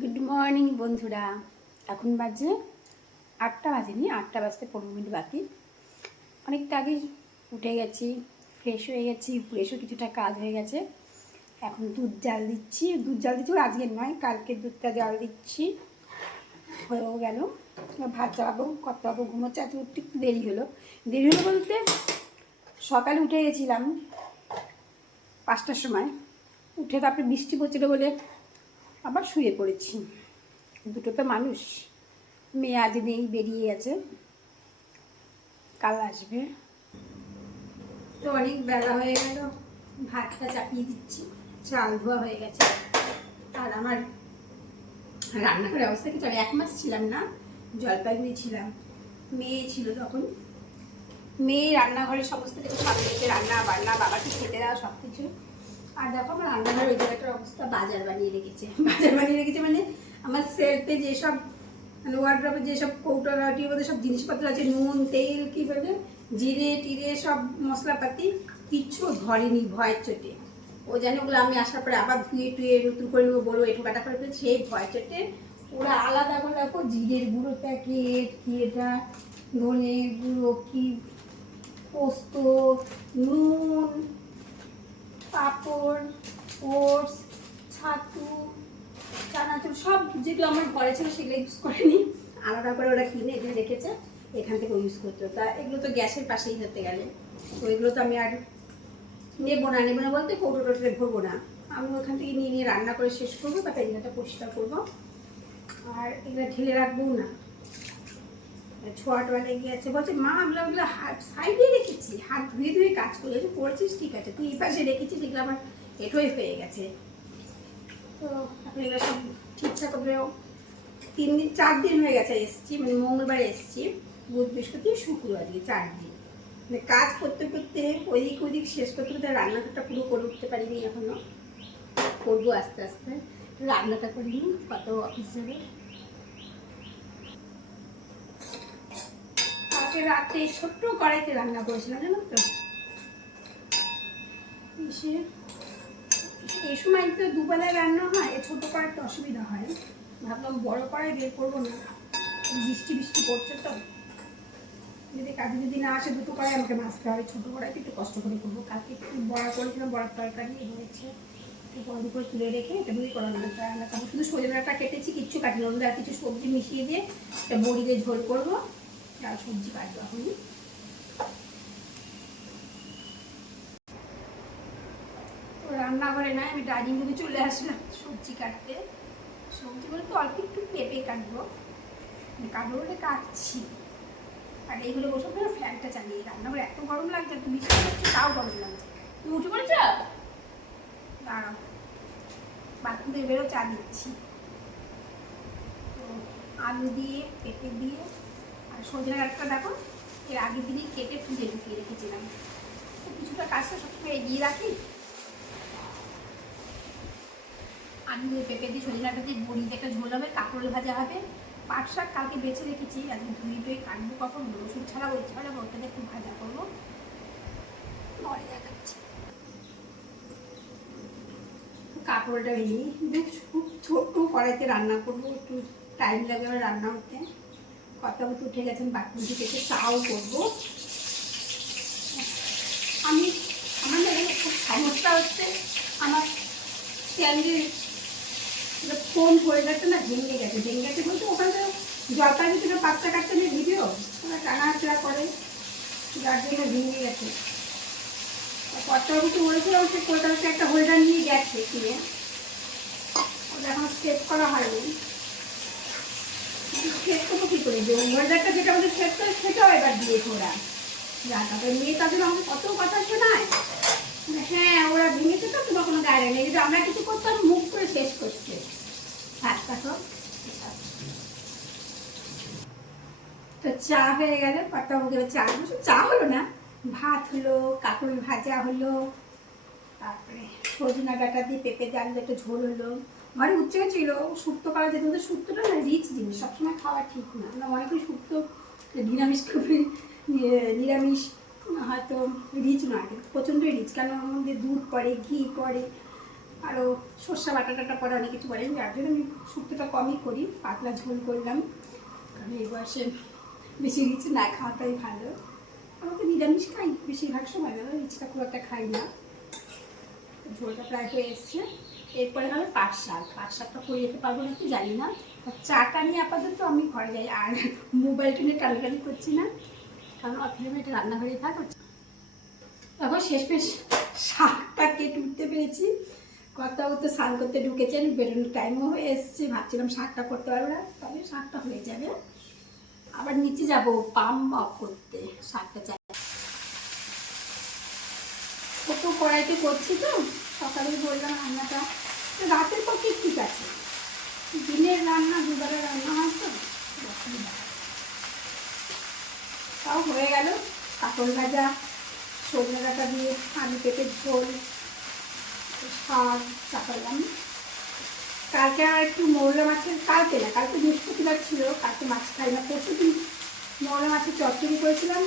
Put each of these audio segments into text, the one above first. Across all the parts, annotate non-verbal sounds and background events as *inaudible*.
Good morning বন্ধুরা। এখন বাজে আটটা বাজেনি, আটটা বাজতে পনেরো মিনিট বাকি। অনেকটা আগে উঠে গেছি ফ্রেশ হয়ে গেছি ফ্রেশও কিছুটা কাজ হয়ে গেছে। এখন দুধ জাল দিচ্ছি। দুধ জাল দিচ্ছি ওর আজকের নয়, কালকে দুধটা জাল দিচ্ছি। হয়েও গেল। ভাত চালাবো, কত পাবো ঘুমোচ্ছে, আজকে উঠতে একটু দেরি হলো। দেরি হলো বলতে সকালে উঠে গেছিলাম পাঁচটার সময়। উঠে তারপরে বৃষ্টি পড়ছিল বলে আবার শুয়ে পড়েছি। দুটো তো মানুষ। মেয়ে আজ নেই, বেরিয়ে গেছে। কাল আসবে। তো অনেক বেলা হয়ে গেল। ভাতটা চাপিয়ে দিচ্ছি। চাল ধোয়া হয়ে গেছে। আর আমার রান্নাঘরের অবস্থা কিছু এক মাস ছিলাম না জলপাইগুড়ি ছিলাম। মেয়ে ছিল তখন। মেয়ে রান্নাঘরে সমস্ত কিছু সামনে রান্না, বান্না, বাবাকে খেতে দেওয়া সব কিছু আর দেখো আমার রান্নাঘর ওই জায়গাটার অবস্থা, বাজার বানিয়ে রেখেছে। *laughs* বাজার বানিয়ে রেখেছে মানে আমার সেলফে যেসব মানে ওয়ার্ড্রপে যেসব কৌটাটির মধ্যে সব জিনিসপত্র আছে, নুন, তেল কী বলে জিরে, টিরে, সব মশলাপাতি, কিচ্ছু ধরেনি ভয়ের চোটে। ও জানে ওগুলো আমি আসার পরে আবার ধুয়ে টুয়ে নতুন করে নেব বলব এটু কাটা করে সেই ভয় চোটে ওরা আলাদা করে দেখো জিরের গুঁড়ো, প্যাকেট, কি এটা, ধনের গুঁড়ো, কি পোস্ত, নুন পাঁপড়, ওটস, ছাতু, চানাচুর, সব যেগুলো আমার ঘরে ছিল সেগুলো ইউজ করেনি। আলাদা করে ওরা কিনে এখানে রেখেছে, এখান থেকে ইউজ করতো তা এগুলো তো গ্যাসের পাশেই ধরতে গেলে। তো এগুলো তো আমি আর নেব না নেব না বলতে কৌটো টোটোতে ভরবো না। আমি ওখান থেকে নিয়ে নিয়ে রান্না করে শেষ করব বা তাই পরিষ্কার করব। আর এগুলো ঢেলে রাখব না। ছোঁয়া টোয়া লেগে আছে। বলছে, মা আমরা ওগুলো হাত সাইডে রেখেছি। হাত ধুয়ে ধুয়ে কাজ করে। করেছিস ঠিক আছে। তুই এই পাশে রেখেছিস, এগুলো আমার এটোই হয়ে গেছে। তো এখন এগুলো সব ঠিকঠাক করে তিন দিন, চার দিন হয়ে গেছে, এসছি। মানে মঙ্গলবার এসছি, বুধ, বৃহস্পতি শুক্র আজকে চার দিন। মানে কাজ করতে করতে ওইদিক ওইদিক শেষ করতে করতে রান্নাঘরটা পুরো করে উঠতে পারিনি এখনও করব আস্তে আস্তে। রান্নাটা করিনি, কত অফিস যাবে? কালকে রাতে ছোট্ট কড়াইতে রান্না করেছিলাম, জানো তো? এই সময় তো দুবেলায় রান্না হয়, এই ছোটো কড়াইতে অসুবিধা হয়। ভাবলাম বড় কড়াই বের করব না। বৃষ্টি বৃষ্টি পড়ছে তো। যদি কাজে যদি না আসে, দুটো কড়াই আমাকে মাছতে হবে। ছোটো কড়াইতে একটু কষ্ট করে করব। কালকে একটু বড়া করেছিলাম, বড়ার তরকারি হয়েছে। বড় করে তুলে রেখে এটা দিয়ে করা রান্না করব। শুধু সজনাটা কেটেছি, কিচ্ছু কাটিনি। আর কিছু সবজি মিশিয়ে দিয়ে একটা বড়ি দিয়ে ঝোল করব। আর সবজি কাটবো এখন তো রান্নাঘরে নয় আমি ডাইনিং রুমে চলে আসলাম সবজি কাটতে। সবজি বলতে অল্প একটু পেঁপে কাটবো। কাটবো বলে কাটছি। আর এইগুলো বসে পড়ে ফ্যানটা চালিয়ে রান্নাঘরে এত গরম লাগছে একটু বৃষ্টি হচ্ছে তাও গরম লাগছে। তুমি উঠে পড়েছ? দাঁড়াও। বাথরুম থেকে বেরো চা দিচ্ছি। তো আলু দিয়ে পেঁপে দিয়ে আর সজনে দেখো, এর আগের দিনই কেটে ফ্রিজে ঢুকিয়ে রেখেছিলাম। কিছুটা কাজটা সবসময় এগিয়ে রাখি। দিয়ে পেঁপে দিয়ে সজনে ডাঁটা দিয়ে বড়ি দিয়ে একটা ঝোল হবে, কাঁকরোল ভাজা হবে। পাট শাক কালকে বেছে রেখেছি, আজকে ধুয়ে টুয়ে কাটবো কখন? রসুন ছাড়াবো ছাড়াবো ওটাতে একটু ভাজা করব। পরে দেখাচ্ছি। কাঁকরোলটা ভেজে নিই খুব ছোট্ট কড়াইতে রান্না করব, একটু টাইম লাগে আমার রান্না হতে কথা মতো উঠে গেছেন বাথরুম থেকে চাও করব। আমি, আমার না একটা সমস্যা হচ্ছে। আমার স্ট্যান্ডের ফোন হয়ে যাচ্ছে না, ভেঙে গেছে। ভেঙে গেছে বলতে ওখানে জলপাইগুড়ি থেকে বাচ্চা কাচ্চা নিয়ে ভিডিও ওরা টানাহাচড়া করে। যার জন্য ভেঙে গেছে। কর্তাবাবুকে বলেছিলাম সে কলকাতাতে একটা হোল্ডার নিয়ে গেছে কিনে। ওটা এখন সেট করা হয়নি। করে যে যেটা আমাদের সেটাও এবার ওরা যা তারপরে মেয়ে তাদের কত কথা শোনায়। হ্যাঁ ওরা ভেঙেছে তো, তোমার কোনো গায়ে নেই। কিন্তু আমরা কিছু করতাম, মুখ করে শেষ করছে। দেখো। তো চা হয়ে গেল পাতা মুখে চা চা হলো না, ভাত হলো কাকুরি ভাজা হলো, তারপরে সজনা ডাটা দিয়ে পেঁপে দিয়ে একটা ঝোল হলো। ঘরে উচ্ছে ছিল শুক্তো করা যেত কিন্তু শুক্তোটা না রিচ জিনিস, সবসময় খাওয়া ঠিক না। আমরা করি শুক্তো নিরামিষ খুবই নিরামিষ, হয়তো রিচ নয়, কিন্তু প্রচণ্ডই রিচ কেন ওর মধ্যে দুধ পড়ে, ঘি পড়ে আরও সর্ষা বাটা টাটা পরে অনেক কিছু পরে যার জন্য আমি শুক্তোটা কমই করি, পাতলা ঝোল করলাম, কারণ এই বয়সে বেশি রিচ না খাওয়াটাই ভালো। আমরা তো নিরামিষ খাই, বেশিরভাগ সময় রিচটা খুব একটা খাই না। ঝোলটা প্রায় হয়ে এসছে। এরপরে হবে পাট শাক। পাট শাকটা করে যেতে পারব নাকি জানি না। চাটা নিয়ে আপাতত আমি ঘরে যাই। আর মোবাইলটা নিয়ে টানাটানি করছি না। কারণ অথবা এটা রান্নাঘরেই থাক। তারপর শেষমেশ শাকটা কেটে উঠতে পেরেছি। কথা তো স্নান করতে ঢুকেছেন। বেরোনোর টাইমও হয়ে এসছে। ভাবছিলাম শাকটা করতে পারব না। তবে শাকটা হয়ে যাবে। আবার নিচে যাব পাম অফ করতে। শাকটা চাই। ছোটো কড়াইতে করছি তো? সকালে বললাম রান্নাটা। রাতের পক্ষে ঠিক আছে দিনের রান্না দুবেলা রান্না হয় তো তাও হয়ে গেল। কাতল ভাজা সজনে ডাঁটা দিয়ে আলু পেঁপের ঝোল, শাক চাপালাম কালকে আর একটু মৌলা মাছের, কালকে না, কালকে বৃহস্পতিবার ছিল, কালকে মাছ খাই না, পরশু দিন মৌলা মাছের চচ্চড়ি করেছিলাম,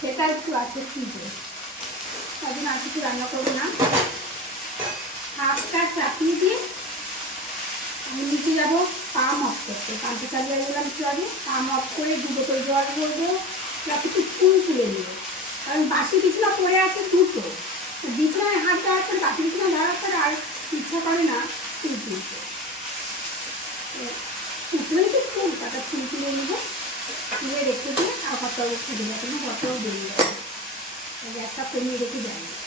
সেটা একটু আছে ফ্রিজে। তার জন্য আর কিছু রান্না করব না। শাকটা চাপিয়ে দিয়ে আমি নিচে যাব পাম অফ করতে। পাম্পে চালিয়ে গেলাম একটু আগে পাম অফ করে দু বোতল জল করব একটু ফুল তুলে নেব। কারণ বাসি বিছানা পড়ে আছে দুটো। বিছানায় হাত দেওয়ার পরে বাসি বিছানা ধরার পরে আর ইচ্ছা করে না ফুল তুলতে। উঠলেই তো ফুল তাটা ফুল তুলে নেব। তুলে রেখে দিয়ে আর কতটাও ফুটে যাবে না কতটাও বেরিয়ে যাবে গ্যাসটা কমিয়ে রেখে যাবে।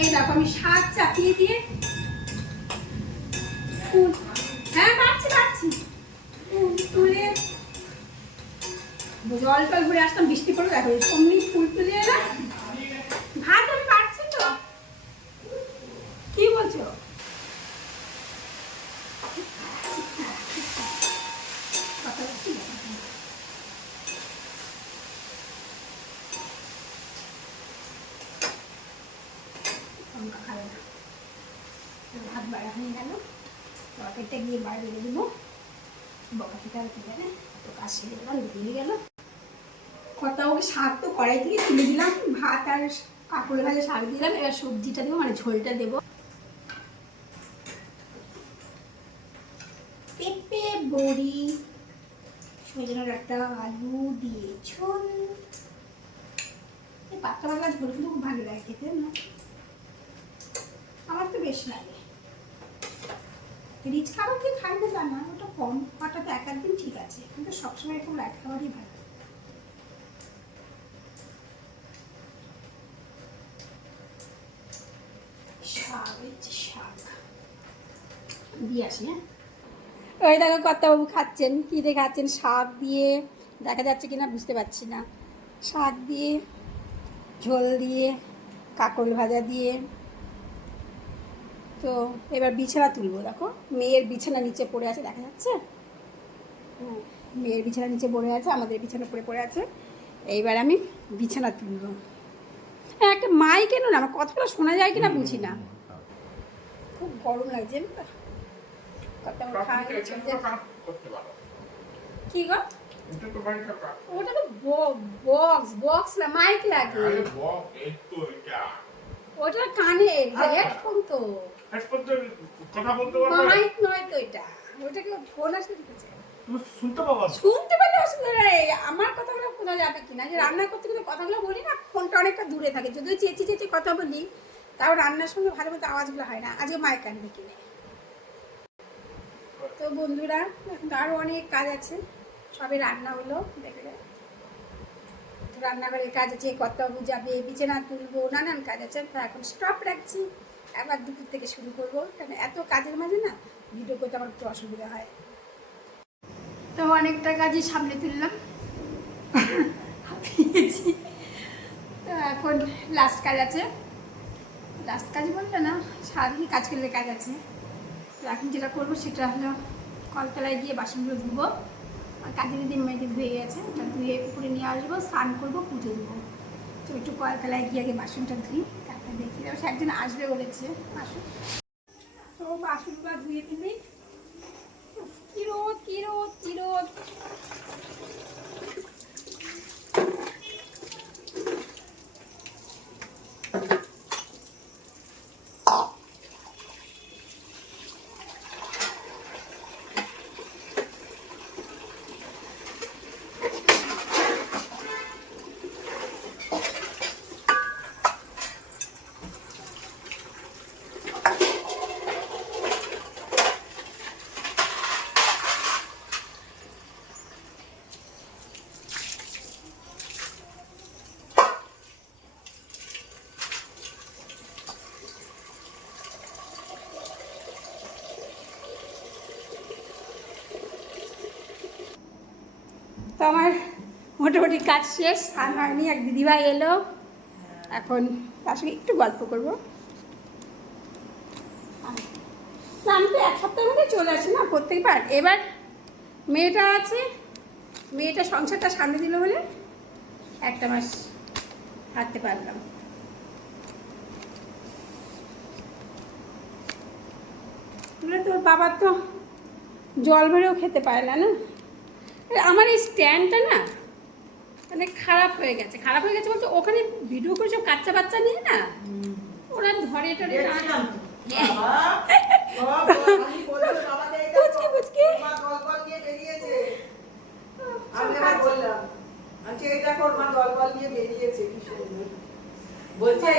এই দেখো, আমি শাক চাপিয়ে দিয়ে হ্যাঁ পাচ্ছি পাচ্ছি। তুলে জল টল ঘুরে আসতাম বৃষ্টি পড়ে দেখো অমনি ফুল তুলে এলাম। ভাত আমি পাচ্ছি তো। কি বলছো কথা বলছি না। লঙ্কা খাবে না ভাত বাড়া হয়ে গেল তরকারিটা গিয়ে বাইরে বেড়ে দেবো বকাটিটা আর কি জানে তো গেল কথা ওকে শাক তো কড়াই থেকে তুলে দিলাম ভাত আর কাপড় ভাজা শাক দিলাম এবার সবজিটা দেবো মানে ঝোলটা দেবো পেঁপে বড়ি সজনের একটা আলু দিয়ে ঝোল এই পাতলা ঝোল কিন্তু খুব ভালো লাগে খেতে আমার তো বেশ লাগে রিচ খাবার কি খাই না তা না, ওটা কম। হঠাৎ এক একদিন ঠিক আছে, কিন্তু সবসময় খুব এক খাবারই ভালো। দিয়ে আসি হ্যাঁ? ওই দেখো কর্তাবাবু খাচ্ছেন, কী দিয়ে খাচ্ছেন? শাক দিয়ে, দেখা যাচ্ছে কিনা বুঝতে পারছি না। শাক দিয়ে, ঝোল দিয়ে কাকল ভাজা দিয়ে তো এবার বিছানা তুলবো দেখো। মেয়ের বিছানা নিচে পড়ে আছে দেখা যাচ্ছে? হ্যাঁ, মেয়ের বিছানা নিচে পড়ে আছে আমাদের বিছানা পড়ে পড়ে আছে। এইবার আমি বিছানা তুলবো। হ্যাঁ একটা মাই কেন না আমার কথাগুলো শোনা যায় কিনা বুঝি না। খুব গরম লাগছে কি গো? ওটা তো বক্স বক্স না মাইক লাগে। ওটা কানে। হেডফোন তো। কথা বলতে পারবে? মাইক নয় তো এটা। ওটাকে ফোন আসলে তুমি শুনতে পাবা? শুনতে পেলে অসুবিধা নেই। আমার কথাগুলো শোনা যাবে কিনা? যে রান্না করতে গেলে কথাগুলো বলি না ফোনটা অনেকটা দূরে থাকে। যদিও চেঁচি চেঁচি কথা বলি তাও রান্নার সঙ্গে ভালো মতো আওয়াজগুলো হয় না। আজকে মাইক আনবে কিনে। তো বন্ধুরা এখন আরও অনেক কাজ আছে। সবে রান্না হলো দেখলে রান্নাঘরের কাজ আছে কর্তাবাবু যাবে বিছানা তুলবো নানান কাজ আছে। তো এখন স্টপ রাখছি। আবার দুপুর থেকে শুরু করব। কারণ এত কাজের মাঝে না ভিডিও করতে আমার একটু অসুবিধা হয়। তো অনেকটা কাজই সামনে তুললাম। তো এখন লাস্ট কাজ আছে। লাস্ট কাজ বললে না সারাদিন কাজ করলে কাজ আছে। তো এখন যেটা করব সেটা হলো কলতলায় গিয়ে বাসনগুলো ধুবো। আর কাজের দিন মেয়েকে ধুয়ে গেছে, ওটা ধুয়ে উপরে নিয়ে আসব, স্নান করব, পুজো দেবো। তো একটু কলতলায় গিয়ে আগে বাসনটা ধুই। দেখি। তারপর সে একজন আসবে বলেছে আসুন তো বাসনগুলো ধুয়ে দিবি কি রোদ কি রোদ কি রোদ। তো আমার মোটামুটি কাজ শেষ স্নান হয়নি এক দিদিভাই এলো। এখন তার সঙ্গে একটু গল্প করব। না, আমি তো এক সপ্তাহের মধ্যে চলে আসি না প্রত্যেকবার। এবার মেয়েটা আছে মেয়েটা সংসারটা সামনে দিল বলে একটা মাস থাকতে পারলাম। তোর বাবার তো জল বেড়েও খেতে পারে না না? আমার এই স্ট্যান্ডটা না মানে খারাপ হয়ে গেছে খারাপ হয়ে গেছে বলতে ওখানে ভিডিও করে সব বাচ্চা বাচ্চা নিয়ে না ওরা ধরে টরে আমি। পুচকি, পুচকি। আবার বললাম, আচ্ছা, এই দেখো, মা দলবল নিয়ে বেরিয়েছে, কি সুন্দর। বলছে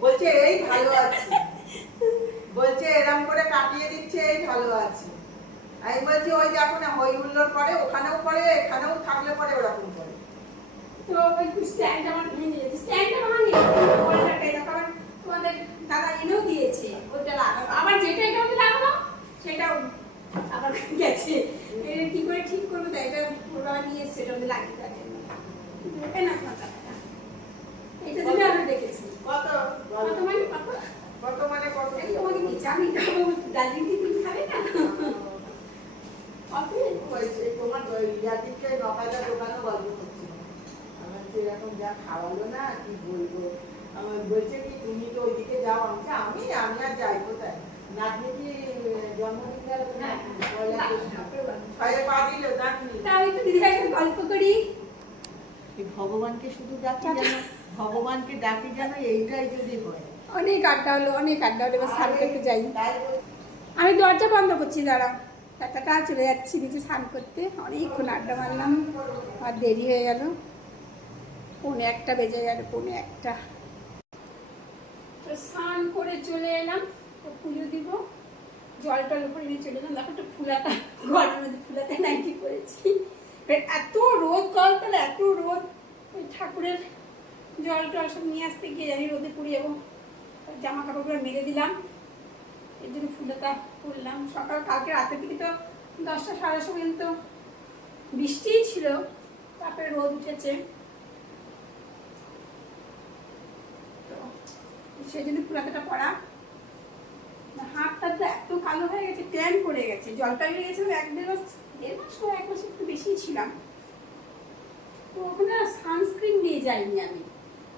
বলছে এই ভালো আছে। বলছে এরম করে কাটিয়ে দিচ্ছে এই ভালো আছে। আমি বলছি ওই দেখো না হই হুল্লোড় করে ওখানেও করে এখানেও থাকলে পরে ওরকম করে। তো ওই স্ট্যান্ড আমার ভেঙে গেছে। স্ট্যান্ডটা ভাঙে ওইটাকে আবার তোমাদের দাদা এনেও দিয়েছে ওটা লাগানো আবার যেটা এটা লাগানো সেটাও আবার গেছে। এটা কি করে ঠিক করব তাই এটা ওরা নিয়ে এসছে এটা লাগিয়ে ওটা না কথা এটা দেখেছি। কত? কত মানে কত? কত মানে কত? এই তোমাকে দিচ্ছি আমি দার্জিলিং কি তুমি খাবে না কত হয়েছে তোমার ইয়াদিকে নকাজা দোকানে গল্প করছিল আমার তো এরকম যা খাওয়ালো না কি বলব আমার বলছে কি তুমি তো ওইদিকে যাও আমি আমি আমি আর যাই কোথায়? নাতনি কি জন্মদিন গেল হ্যাঁ, পা দিল নাতনি। আমি তো গল্প করি। ভগবানকে শুধু ডাকি যেন ভগবানকে ডাকি যেন এইটাই যদি হয়। অনেক আড্ডা হলো অনেক আড্ডা হলো এবার স্নান করতে যাই। তাই আমি দরজা বন্ধ করছি দাঁড়া টাটা চলে যাচ্ছি নিচে স্নান করতে। অনেকক্ষণ আড্ডা মারলাম। আর দেরি হয়ে গেল। পৌনে একটা বেজে গেল পৌনে একটা। তো স্নান করে চলে এলাম, তো পুজো দিব। জল টল উপরে নিয়ে চলে এলাম। দেখো তো ফুলাটা, ঘরের মধ্যে ফুলাতে নাইটি করেছি এত রোদ, কলতলা, এত রোদ। ওই ঠাকুরের জল টল সব নিয়ে আসতে গিয়ে জানি রোদে পুড়ে যাব জামা কাপড়গুলো মেরে দিলাম। এই জন্য ফুলটা করলাম সকাল, কালকে রাতের দিকে তো দশটা, সাড়ে পর্যন্ত বৃষ্টিই ছিল। তারপরে রোদ উঠেছে তো সেই জন্য ফুলাতাটা পড়া। হাতটা তো এত কালো হয়ে গেছে ট্যান পড়ে গেছে। জলটা বেড়ে গেছিলাম এক দেড় মাস দেড় মাস এক মাস একটু বেশি ছিলাম। তো ওখানে সানস্ক্রিন নিয়ে যাইনি আমি।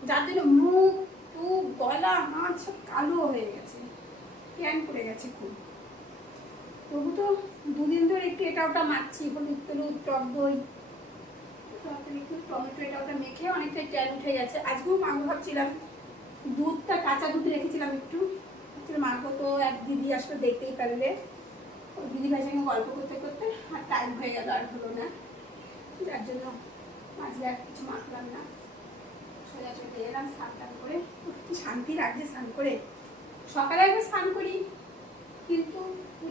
যার জন্য মুখ টুক গলা, হাত সব কালো হয়ে গেছে। ট্যান পড়ে গেছে খুব। তবু তো দুদিন ধরে একটু এটা ওটা মাখছি, হলুদ টলুদ, টক দই। একটু টমেটো, এটা ওটা মেখে অনেকটাই ট্যান উঠে গেছে। আজকেও মাংস ভাবছিলাম। দুধটা, কাঁচা দুধ রেখেছিলাম একটু। মাখবো তো এক দিদি আসলে, দেখতেই পারবে ওই দিদি ভাইয়ের সঙ্গে গল্প করতে করতে আর টাইম হয়ে গেল, আর হলো না। যার জন্য আজকে আর কিছু মাখলাম না। সোজা চলে এলাম, স্নান টান করে। শান্তি লাগছে স্নান করে? সকালে একবার স্নান করি। কিন্তু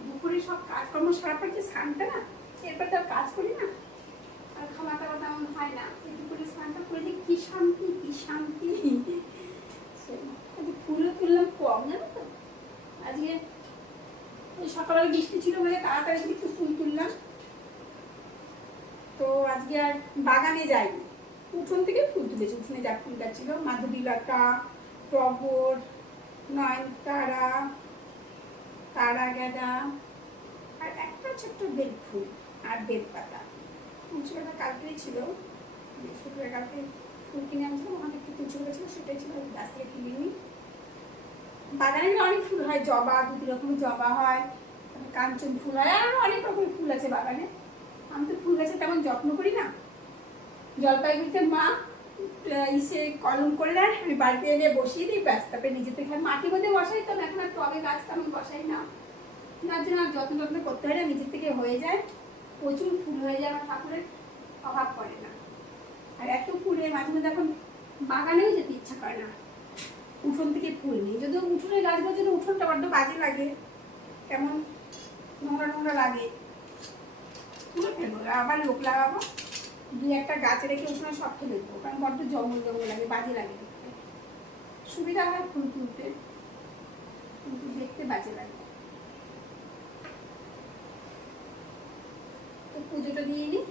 দুপুরে সব কাজকর্ম সারার পর যে স্নানটা না, এরপর তো কাজ করি না। আর খাওয়া দাওয়া তেমন হয় না। দুপুরে স্নানটা করে যে কি শান্তি কি শান্তি। ফুলও তুললাম, কম, জানো তো? আজকে ওই সকালবেলা বৃষ্টি ছিল বলে তাড়াতাড়ি একটু ফুল তুললাম। তো আজকে আর বাগানে যাইনি। উঠোন থেকে ফুল তুলেছি। উঠোনে যা ফুল গাছ ছিল মাধবীলতা টগর, নয়নতারা তারা গেঁদা আর একটা ছোট্ট বেল ফুল আর বেল পাতা তুলসী কালকেই ছিল। বৃহস্পতিবার কালকে ফুল কিনে আনছিলাম ওখানে তুলসী পাতা ছিল, সেটাই ছিল গাছ থেকে কিনে নিই। বাগানে অনেক ফুল হয়, জবা দুটি রকমের জবা হয় কাঞ্চন ফুল হয় আরও অনেক রকমের ফুল আছে বাগানে। আমি তো ফুল গাছে তেমন যত্ন করি না। জলপাইগুড়িতে মা ইসে কলম করে দেয়, আমি বাড়িতে এনে বসিয়ে দিই, ব্যাস, তারপরে নিজে থেকে আর মাটির মধ্যে বসাই তো, এখন আর টবে গাছ তো আমি বসাই না। যার জন্য আর যত্ন যত্ন করতে হয় না নিজের থেকে হয়ে যায়। প্রচুর ফুল হয়ে যায় আমার ঠাকুরের, অভাব পড়ে না। আর এত ফুলে মাঝে মধ্যে এখন বাগানেও যেতে ইচ্ছা করে না। উঠোন থেকে ফুল নেই। যদিও উঠোনের গাছ বলছে উঠোনটা বড্ড বাজে লাগে। কেমন নোংরা নোংরা লাগে। তুলে ফেলব, আবার লোক লাগাবো। দুই একটা গাছ রেখে উঠোনে সব ফেলে দেবো, কারণ বড্ড জঙ্গল জঙ্গল লাগে, বাজে লাগে সুবিধা হয় ফুল তুলতে। কিন্তু দেখতে বাজে লাগে। তো পুজোটা দিয়ে নিই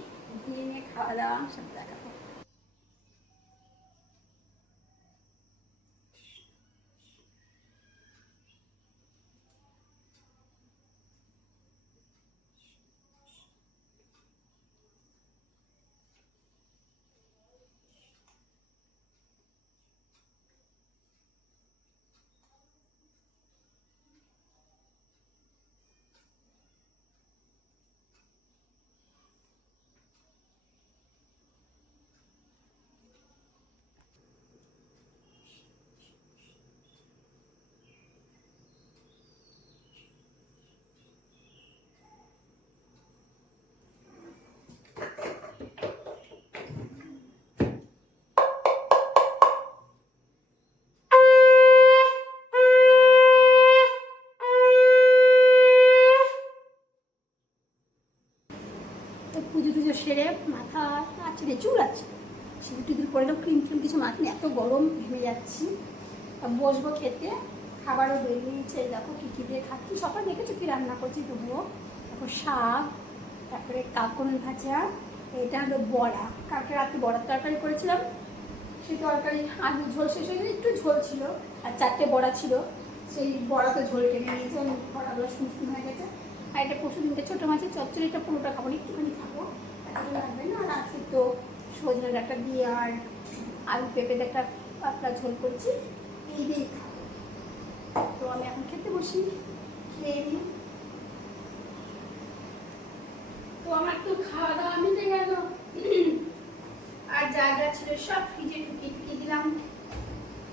দিয়ে নিয়ে খাওয়া দাওয়া, সব দেখাবো তো পুজো টুজো সেরে মাথা আছে রে, চুল আছে। সিঁদুর টিদুর পরে ক্রিম ফ্রিম কিছু মাখিনি এত গরম ভেঙে যাচ্ছি। বসবো খেতে, খাবারও বেরিয়েছে, দেখো কী কী দিয়ে খাচ্ছি। সকাল দেখেছ কি রান্না করছি, তবুও? তারপর শাক, তারপরে কাকন ভাজা, এটা হলো বড়া। কালকে রাতে বড়ার তরকারি করেছিলাম। সেই তরকারি আলু ঝোল শেষ হয়ে একটু ঝোল ছিল, আর চারটে বড়া ছিল। সেই বড়া তো ঝোল টেনে নিয়েছে, বড়াগুলো শুকনো হয়ে গেছে। আর এটা পশু দিনকে ছোটো মাছের চচ্চড়িটা পুরোটা খাব, একটুখানি খাব। আর পেঁপে একটা পাতলা আমি এখন খেতে বসি। খেয়ে তো আমার খাওয়া দাওয়া মিটে গেল। আর যা যা ছিল সব ফ্রিজে ঢুকিয়ে ঢুকিয়ে দিলাম।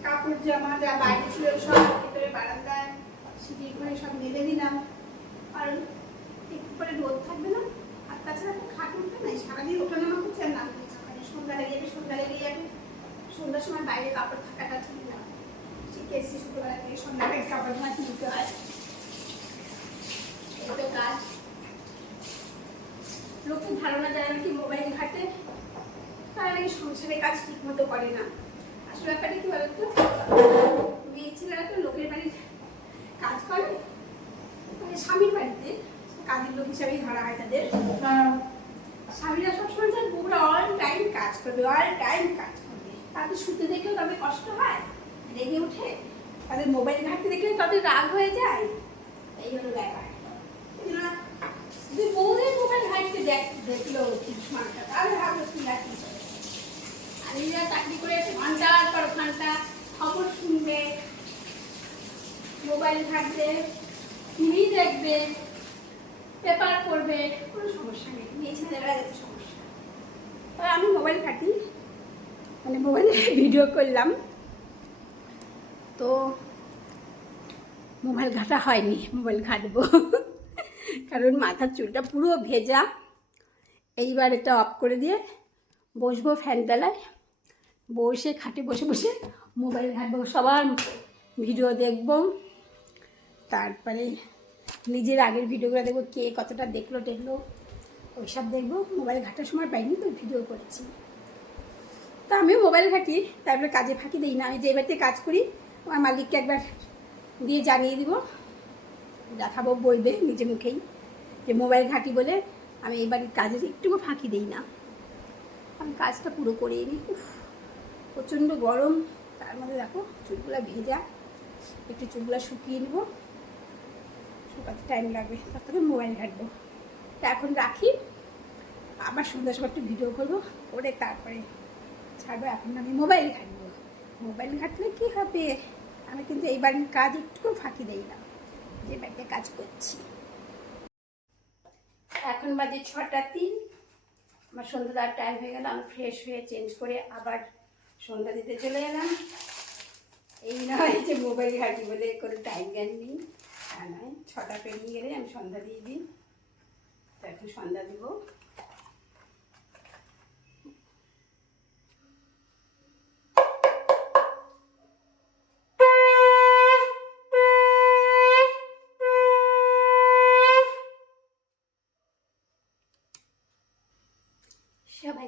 কাপড় জামা যা বাইরে ছিল সব ভেতরে বারান্দায় সিঁড়ি করে সব মেলে দিলাম। আর একটু পরে রোদ থাকবে না আর তাছাড়া তো খাট উঠবে না সারাদিন ওঠা নামা করছে আর নামতে ইচ্ছা করে না। সন্ধ্যা লেগে যাবে সন্ধ্যা লেগে যাবে সন্ধ্যার সময় বাইরে কাপড় থাকাটা ঠিক না। ঠিক এসছি শুক্রবেলা থেকে সন্ধ্যা কাপড় ধোয়া তুলতে হয় এই তো কাজ। লোকের ধারণা যায় নাকি মোবাইল ঘাটে, তারা নাকি সংসারে কাজ ঠিক মতো করে না। আসলে ব্যাপারটা কি বলতো? মেয়ে ছেলেরা তো লোকের বাড়ির কাজ করে। মানে স্বামীর বাড়িতে কাজের লোক হিসাবেই ধরা হয় তাদের। স্বামীরা সবসময় চান বউরা অল টাইম কাজ করবে অল টাইম কাজ করবে। তাদের শুতে দেখলেও তাদের কষ্ট হয়, রেগে উঠে তাদের মোবাইল ঘাটতে দেখলে তাদের রাগ হয়ে যায়। এই হলো ব্যাপার। যদি বউদের মোবাইল ঘাটতে দেখ দেখল মানটা, তাহলে ভাবলো কি আর কি আর চাকরি করে এসে ঘণ্টার পর ঘণ্টা খবর শুনবে মোবাইল ঘাটবে, টিভি দেখবে পেপার পড়বে কোনো সমস্যা নেই মেয়ে ছেলেরা যাতে সমস্যা তবে আমি মোবাইল ঘাটি মানে মোবাইলে ভিডিও করলাম। তো মোবাইল ঘাটা হয়নি, মোবাইল ঘাটবো। কারণ মাথার চুলটা পুরো ভেজা। এইবার এটা অফ করে দিয়ে বসবো ফ্যান তলায়। বসে, খাটে বসে বসে মোবাইল ঘাটবো, সবার ভিডিও দেখব। তারপরে নিজের আগের ভিডিওগুলো দেখব, কে কতটা দেখল, টেকলো, ওইসব দেখব। মোবাইল ঘাটার সময় পাইনি তো ভিডিও করেছি। তা আমিও মোবাইল ঘাটি তারপরে কাজে ফাঁকি দিই না। আমি যে বাড়িতে কাজ করি, আমার মালিককে একবার দিয়ে জানিয়ে দিব, দেখাবো, বলবে নিজে মুখেই যে মোবাইল ঘাঁটি বলে আমি এই বাড়ির কাজের একটুকু ফাঁকি দিই না। আমি কাজটা পুরো করেই নিই। প্রচণ্ড গরম। তার মধ্যে দেখো, চুলগুলো ভেজা। একটু চুলগুলো শুকিয়ে নেব। শুকাতে টাইম লাগবে, তারপরে মোবাইল ঘাঁটবো। তা এখন রাখি। আবার সন্ধ্যার সময় একটু ভিডিও করব, করে তারপরে ছাড়বো, এখন আমি মোবাইল ঘাটবো। মোবাইল ঘাটলে কী হবে? আমি কিন্তু এই বাড়ির কাজ একটু ফাঁকি দেই না, যে বাড়িতে কাজ করছি। এখন বাজে ছটা তিন, আমার সন্ধ্যা দেওয়ার টাইম হয়ে গেল, আমি ফ্রেশ হয়ে চেঞ্জ করে আবার সন্ধ্যা দিতে চলে এলাম। এই নয় যে মোবাইল ঘাটি বলে কোনো টাইম জ্ঞান নেই, তা নয়, ছটা পেরিয়ে গেলে আমি সন্ধ্যা দিয়ে দিই। তো এখন সন্ধ্যা দিব।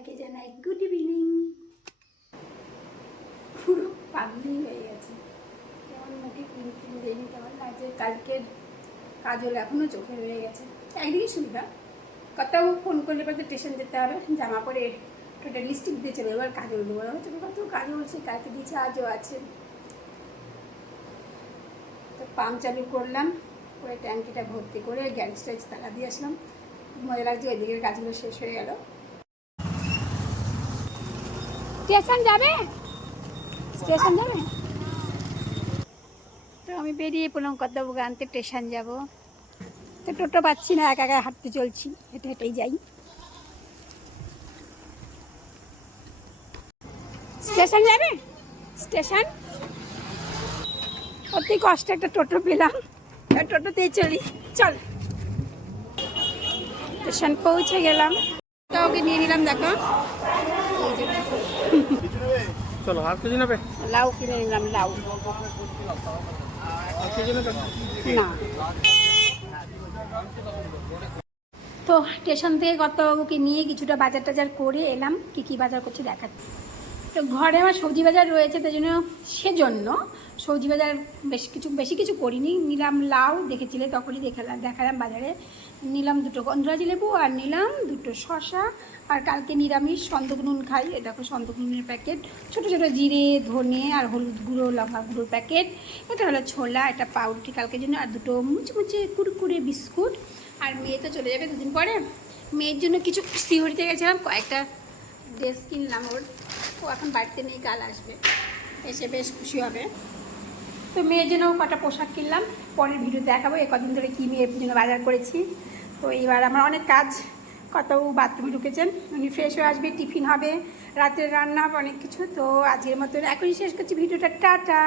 সবাইকে জানাই গুড ইভিনিং পুরো পাগলি হয়ে গেছে। যেমন মুখে ক্রিম ক্রিম দিইনি তেমন লাগছে? কালকের কাজল এখনও চোখে রয়ে গেছে। একদিকে সুবিধা কতও ফোন করলে পরে স্টেশন যেতে হবে, জামা পরে টোটাল লিপস্টিক দিয়ে চলে এবার কাজল দেবো হচ্ছে কত কাজল সে কালকে দিয়েছে, আজও আছে। তো পাম্প চালু করলাম, করে ট্যাঙ্কিটা ভর্তি করে গ্যারেজ ট্যারেজ তালা দিয়ে আসলাম। মজা লাগছে ওইদিকের কাজগুলো শেষ হয়ে গেল। স্টেশন যাবে? স্টেশন যাবে? তো আমি বেরিয়ে পড়লাম কর্তব্য আনতে স্টেশন যাব। তো টোটো পাচ্ছি না, একা একা হাঁটতে চলছি। হেঁটে হেঁটেই যাই। স্টেশন যাবে? স্টেশন? অতি কষ্ট একটা টোটো পেলাম। টোটোতেই চলি। চল। স্টেশন পৌঁছে গেলাম। তো ওকে নিয়ে নিলাম, দেখো। চলো আর কিছু নেবে? লাউ কিনে নিলাম লাউ। না। তো স্টেশন থেকে কতবাবুকে নিয়ে কিছুটা বাজার টাজার করে এলাম কি কি বাজার করছি দেখাচ্ছি। তো ঘরে আমার সবজি বাজার রয়েছে তাই জন্য সেজন্য সবজি বাজার বেশ কিছু বেশি কিছু করিনি। নিলাম লাউ দেখেছিলে তখনই দেখালাম দেখালাম বাজারে। নিলাম দুটো গন্ধরাজি লেবু আর নিলাম দুটো শশা আর কালকে নিরামিষ সন্দক নুন খাই। এ দেখো সন্দক নুনের প্যাকেট। ছোটো ছোটো জিরে, ধনে আর হলুদ গুঁড়ো, লঙ্কা গুঁড়োর প্যাকেট। এটা হলো ছোলা, এটা পাউরুটি কালকের জন্য আর দুটো মুচমুচে কুরকুরে বিস্কুট। আর মেয়ে তো চলে যাবে দুদিন পরে। মেয়ের জন্য কিছু সিহরিতে গেছিলাম, কয়েকটা ড্রেস কিনলাম ওর। ও এখন বাড়িতে নেই, কাল আসবে। এসে বেশ খুশি হবে। তো মেয়ের জন্য কটা পোশাক কিনলাম, পরের ভিডিও দেখাবো, এ কদিন ধরে কী মেয়ের জন্য বাজার করেছি। তো এইবার আমার অনেক কাজ, কত বাথরুমে ঢুকেছেন, উনি ফ্রেশ হয়ে আসবে, টিফিন হবে, রাতের রান্না হবে, অনেক কিছু। তো আজকের মতন এখনই শেষ করছি, ভিডিওটা টাটা।